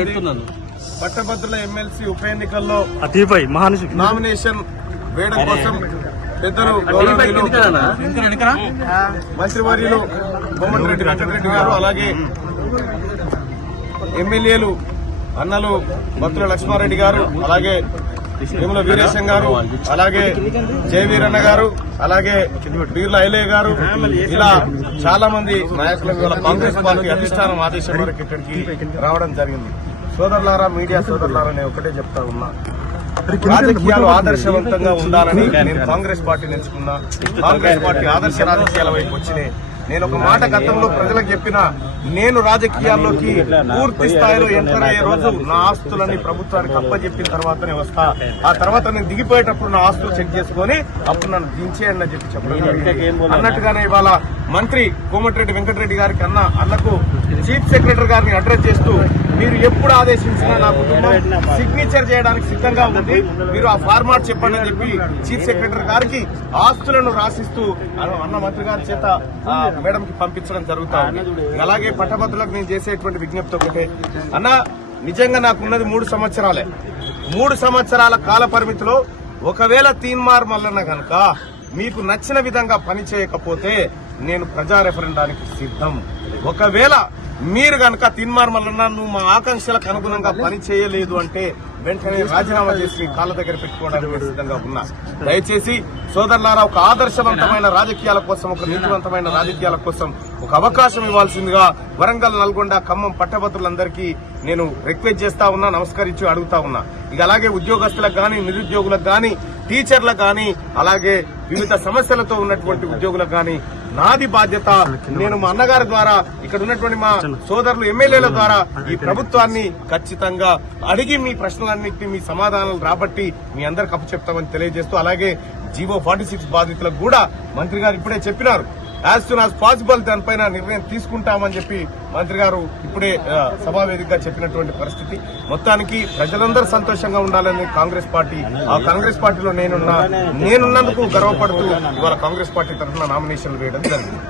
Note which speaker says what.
Speaker 1: పెడుతున్నాను
Speaker 2: పట్టభద్రుల ఎమ్మెల్సీ ఉప ఎన్నికల్లో
Speaker 3: అతిపై మహానుషి
Speaker 2: నామినేషన్ వేయడం కోసం పెద్దలు గౌరవనీయులు మంత్రివర్యులు కోమటిరెడ్డి వెంకటరెడ్డి గారు అలాగే ఎమ్మెల్యేలు అన్నలు భక్తుల లక్ష్మారెడ్డి గారు అలాగే వేముల వీరేశం గారు అలాగే జయవీరన్న గారు అలాగే బీర్ల ఐలయ్య గారు ఇలా చాలా మంది నాయకులు కాంగ్రెస్ పార్టీ అధిష్టానం ఆదేశం మేరకు ఇక్కడికి రావడం జరిగింది. సోదరులారా మీడియా సోదరులారా నేను ఒకటే చెప్తా ఉన్నా. రాజకీయాలు ఆదర్శవంతంగా ఉండాలని నేను కాంగ్రెస్ పార్టీని ఎంచుకున్నా కాంగ్రెస్ పార్టీ ఆదర్శ రాజకీయాల వైపు వచ్చినాయి. నేను ఒక మాట గతంలో ప్రజలకు చెప్పిన నేను రాజకీయాల్లోకి పూర్తి స్థాయిలో ఎంటర్ అయ్యే రోజు నా ఆస్తులని ప్రభుత్వానికి అప్పచెప్పిన తర్వాతనే వస్తా. ఆ తర్వాత నేను దిగిపోయేటప్పుడు నా ఆస్తులు చెక్ చేసుకొని అప్పుడు నన్ను దించేయండి అని చెప్పి చెప్పడం. అన్నట్టుగానే ఇవాళ మంత్రి కోమటిరెడ్డి వెంకటరెడ్డి గారికి అన్న అన్నకు చీఫ్ సెక్రటరీ గారిని అడ్రస్ చేస్తూ మీరు ఎప్పుడు ఆదేశించినా నా కుటుంబం సిగ్నేచర్ చేయడానికి సిద్ధంగా ఉంది. మీరు ఆ ఫార్మాట్ చెప్పండి అని చెప్పి చీఫ్ సెక్రటరీ గారికి ఆస్తులను రాసిస్తూ అన్న మంత్రి గారి చేత ఆ, మేడం కి పంపించడం జరుగుతా ఉంది. అలాగే పట్టభద్రులకు నేను చేసేటువంటి విజ్ఞప్తి ఒకటే. అన్న నిజంగా నాకున్నది మూడు సంవత్సరాలే. మూడు సంవత్సరాల కాల పరిమితిలో ఒకవేళ తీన్మార్ మల్లన్న గనక మీకు నచ్చిన విధంగా పని చేయకపోతే నేను ప్రజా రెఫరెండానికి సిద్ధం. ఒకవేళ మీరు కనుక తిన్మార్ మల్లన్న నువ్వు మా ఆకాంక్షలకు అనుగుణంగా పని చేయలేదు అంటే వెంటనే రాజీనామా చేసి కాళ్ళ దగ్గర పెట్టుకోవడానికి సిద్ధంగా ఉన్నా. దయచేసి సోదరులారా ఒక ఆదర్శవంతమైన రాజకీయాల కోసం ఒక నీతివంతమైన రాజకీయాల కోసం ఒక అవకాశం ఇవ్వాల్సిందిగా వరంగల్ నల్గొండ ఖమ్మం పట్టభద్రులందరికీ నేను రిక్వెస్ట్ చేస్తా ఉన్నా నమస్కరించి అడుగుతా ఉన్నా. ఇక అలాగే ఉద్యోగస్తులకు కానీ నిరుద్యోగులకు కానీ టీచర్లకు కానీ అలాగే వివిధ సమస్యలతో ఉన్నటువంటి ఉద్యోగులకు గాని నాది బాధ్యత. నేను మా అన్నగారి ద్వారా ఇక్కడ ఉన్నటువంటి మా సోదరులు ఎమ్మెల్యేల ద్వారా ఈ ప్రభుత్వాన్ని ఖచ్చితంగా అడిగి మీ ప్రశ్నలన్నింటినీ మీ సమాధానాలు రాబట్టి మీ అందరికి అప్పు చెప్తామని తెలియజేస్తూ అలాగే జీవో ఫార్టీ సిక్స్ బాధితులకు కూడా మంత్రి గారు ఇప్పుడే చెప్పినారు. యాజ్ సూన్ యాజ్ పాసిబుల్ దానిపైన నిర్ణయం తీసుకుంటామని చెప్పి మంత్రి గారు ఇప్పుడే సభావేదికగా చెప్పినటువంటి పరిస్థితి. మొత్తానికి ప్రజలందరూ సంతోషంగా ఉండాలని కాంగ్రెస్ పార్టీ ఆ కాంగ్రెస్ పార్టీలో నేనున్నా నేనున్నందుకు గర్వపడుతూ ఇవాళ కాంగ్రెస్ పార్టీ తరఫున నామినేషన్లు వేయడం జరిగింది.